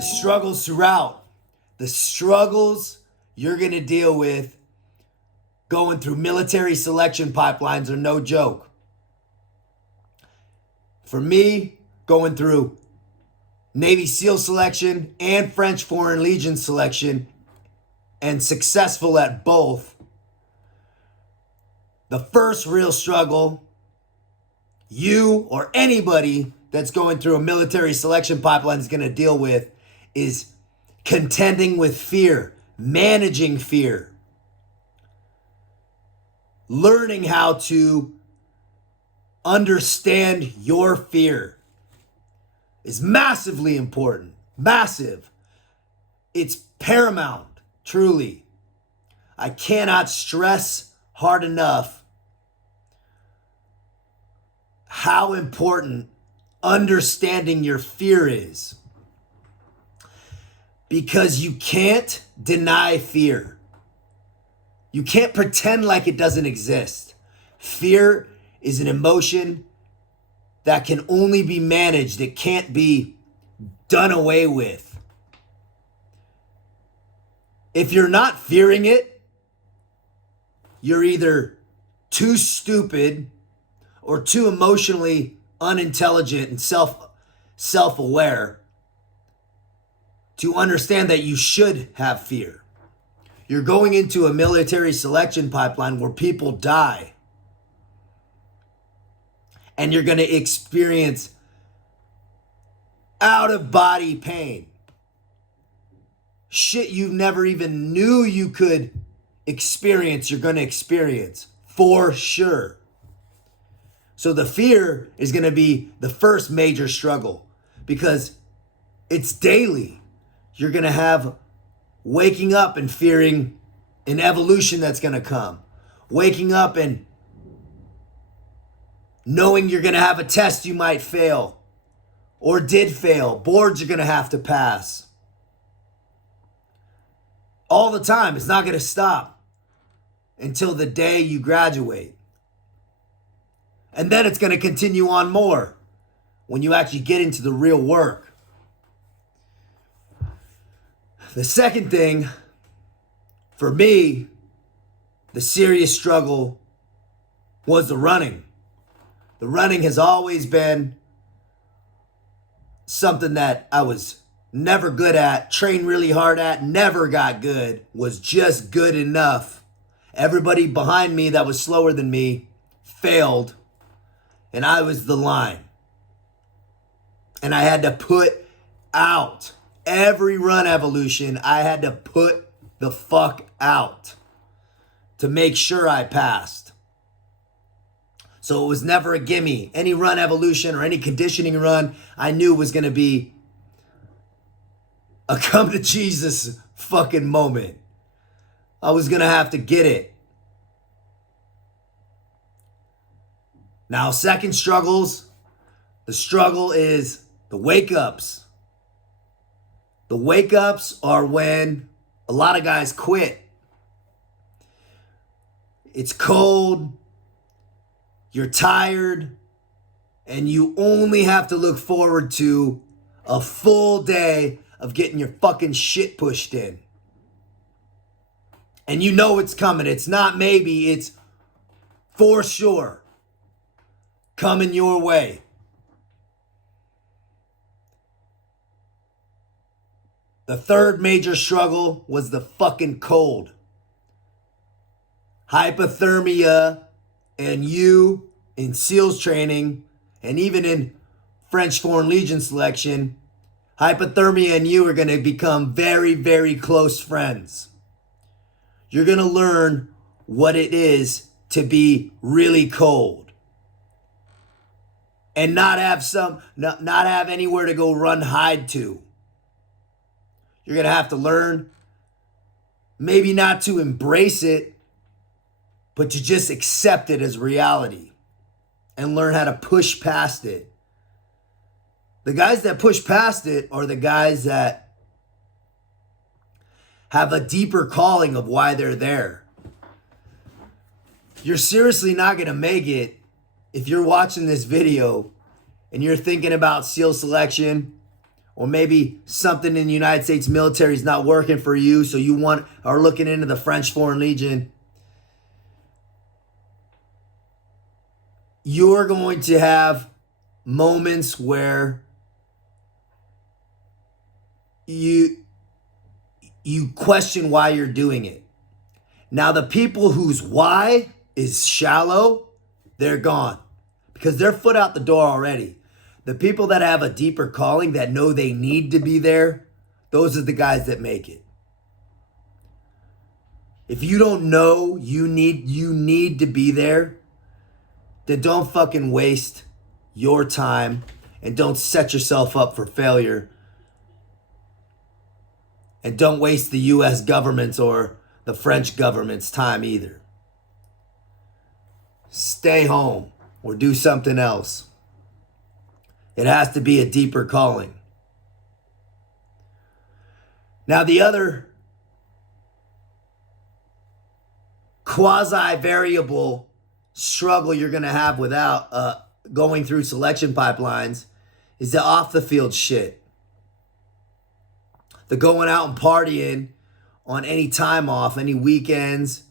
The struggles throughout, the struggles you're going to deal with going through military selection pipelines are no joke. For me, going through Navy SEAL selection and French Foreign Legion selection, and successful at both, the first real struggle you or anybody that's going through a military selection pipeline is going to deal with is contending with fear, managing fear, learning how to understand your fear is massively important. Massive. It's paramount, truly. I cannot stress hard enough how important understanding your fear is. Because you can't deny fear. You can't pretend like it doesn't exist. Fear is an emotion that can only be managed. It can't be done away with. If you're not fearing it, you're either too stupid or too emotionally unintelligent and self-aware to understand that you should have fear. You're going into a military selection pipeline where people die. And you're going to experience out-of-body pain. Shit you never even knew you could experience, you're going to experience for sure. So the fear is going to be the first major struggle because it's daily. You're going to have waking up and fearing an evolution that's going to come. Waking up and knowing you're going to have a test you might fail or did fail. Boards you're going to have to pass. All the time. It's not going to stop until the day you graduate. And then it's going to continue on more when you actually get into the real work. The second thing, for me, the serious struggle was the running. The running has always been something that I was never good at, trained really hard at, never got good, was just good enough. Everybody behind me that was slower than me failed, and I was the line. And I had to put out every run evolution. I had to put the fuck out to make sure I passed. So it was never a gimme. Any run evolution or any conditioning run, I knew was going to be a come to Jesus fucking moment. I was going to have to get it. Now, second struggles, the struggle is the wake-ups. The wake-ups are when a lot of guys quit. It's cold, you're tired, and you only have to look forward to a full day of getting your fucking shit pushed in. And you know it's coming. It's not maybe, it's for sure coming your way. The third major struggle was the fucking cold. Hypothermia, and you in SEALs training, and even in French Foreign Legion selection, hypothermia and you are going to become very, very close friends. You're going to learn what it is to be really cold. And not have anywhere to go run hide to. You're going to have to learn maybe not to embrace it, but to just accept it as reality and learn how to push past it. The guys that push past it are the guys that have a deeper calling of why they're there. You're seriously not going to make it if you're watching this video and you're thinking about SEAL selection Or maybe something in the United States military is not working for you, so you are looking into the French Foreign Legion. You're going to have moments where you question why you're doing it. Now, the people whose why is shallow, they're gone because they're foot out the door already. The people that have a deeper calling, that know they need to be there, those are the guys that make it. If you don't know you need to be there, then don't fucking waste your time and don't set yourself up for failure. And don't waste the US government's or the French government's time either. Stay home or do something else. It has to be a deeper calling. Now, the other quasi-variable struggle you're going to have without going through selection pipelines is the off-the-field shit. The going out and partying on any time off, any weekends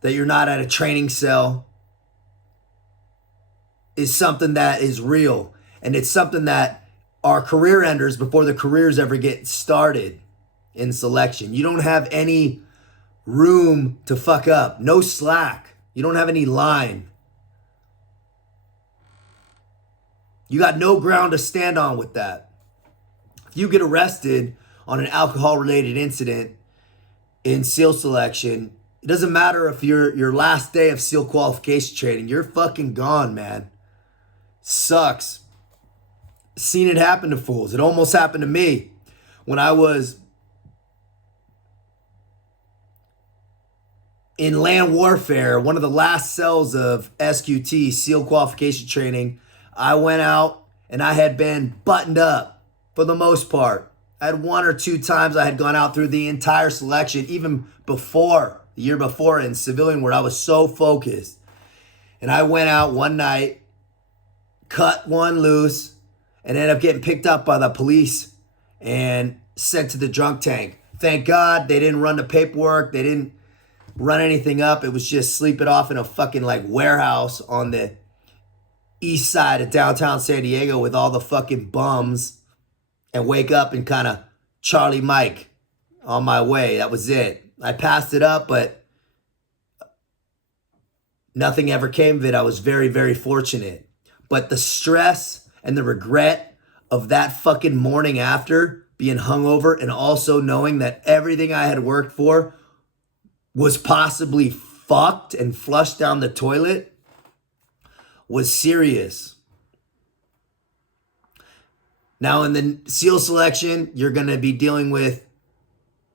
that you're not at a training cell is something that is real. And it's something that are career enders before the careers ever get started in selection. You don't have any room to fuck up. No slack. You don't have any line. You got no ground to stand on with that. If you get arrested on an alcohol-related incident in SEAL selection, it doesn't matter if your last day of SEAL qualification training, you're fucking gone, man. Sucks. Seen it happen to fools. It almost happened to me when I was in land warfare, one of the last cells of SQT, SEAL qualification training. I went out and I had been buttoned up for the most part. I had 1 or 2 times I had gone out through the entire selection, even before, the year before in civilian, where I was so focused. And I went out one night, cut one loose, and ended up getting picked up by the police and sent to the drunk tank. Thank God they didn't run the paperwork. They didn't run anything up. It was just sleep it off in a fucking like warehouse on the east side of downtown San Diego with all the fucking bums and wake up and kind of Charlie Mike on my way. That was it. I passed it up, but nothing ever came of it. I was very, very fortunate. But the stress and the regret of that fucking morning after being hungover and also knowing that everything I had worked for was possibly fucked and flushed down the toilet was serious. Now in the SEAL selection, you're going to be dealing with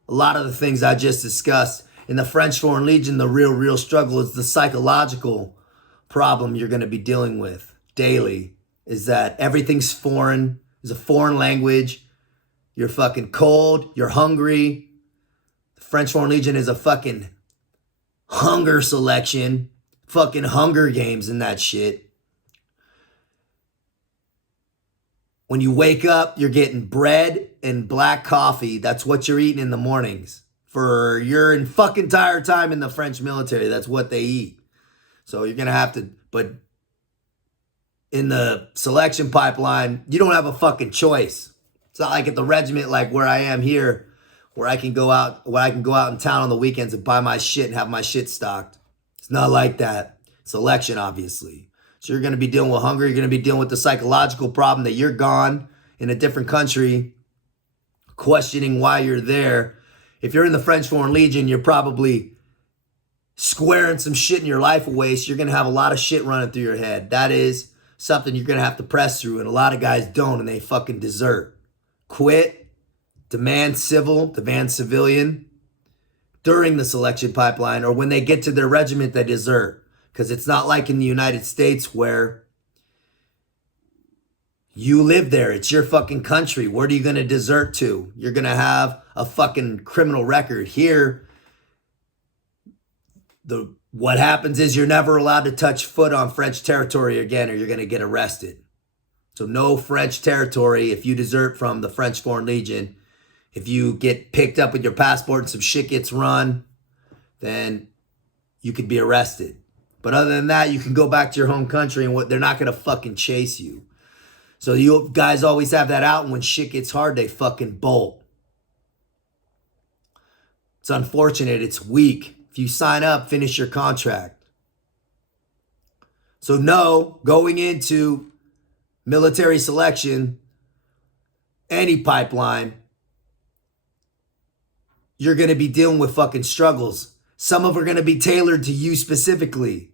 a lot of the things I just discussed. In the French Foreign Legion, the real struggle is the psychological problem you're going to be dealing with daily. Is that everything's foreign, is a foreign language. You're fucking cold, you're hungry. The French Foreign Legion is a fucking hunger selection. Fucking Hunger Games and that shit. When you wake up, you're getting bread and black coffee. That's what you're eating in the mornings. For your fucking entire time in the French military, that's what they eat. So you're going to have to, but in the selection pipeline, you don't have a fucking choice. It's not like at the regiment, like where I am here, where I can go out in town on the weekends and buy my shit and have my shit stocked. It's not like that. Selection, obviously. So you're going to be dealing with hunger. You're going to be dealing with the psychological problem that you're gone in a different country, questioning why you're there. If you're in the French Foreign Legion, you're probably squaring some shit in your life away. So you're going to have a lot of shit running through your head. That is something you're going to have to press through. And a lot of guys don't, and they fucking desert. Quit, demand civil, demand civilian during the selection pipeline, or when they get to their regiment, they desert. Because it's not like in the United States where you live there. It's your fucking country. Where are you going to desert to? You're going to have a fucking criminal record. Here, what happens is you're never allowed to touch foot on French territory again, or you're going to get arrested. So no French territory if you desert from the French Foreign Legion. If you get picked up with your passport and some shit gets run, then you could be arrested. But other than that, you can go back to your home country and they're not going to fucking chase you. So you guys always have that out, and when shit gets hard, they fucking bolt. It's unfortunate. It's weak. If you sign up, finish your contract. So no, going into military selection, any pipeline, you're going to be dealing with fucking struggles. Some of them are going to be tailored to you specifically.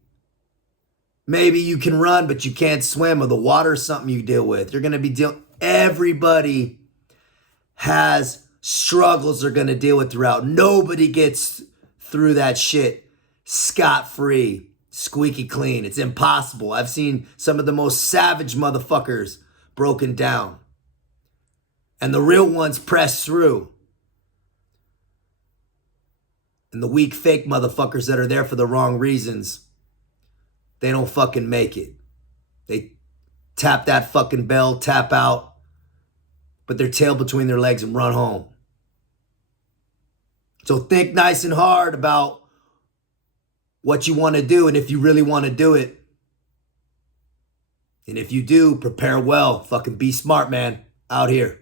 Maybe you can run, but you can't swim, or the water is something you deal with. You're going to be everybody has struggles they're going to deal with throughout. Nobody gets through that shit scot-free, squeaky clean. It's impossible. I've seen some of the most savage motherfuckers broken down. And the real ones press through. And the weak fake motherfuckers that are there for the wrong reasons, they don't fucking make it. They tap that fucking bell, tap out, put their tail between their legs and run home. So think nice and hard about what you want to do and if you really want to do it. And if you do, prepare well. Fucking be smart, man. Out here.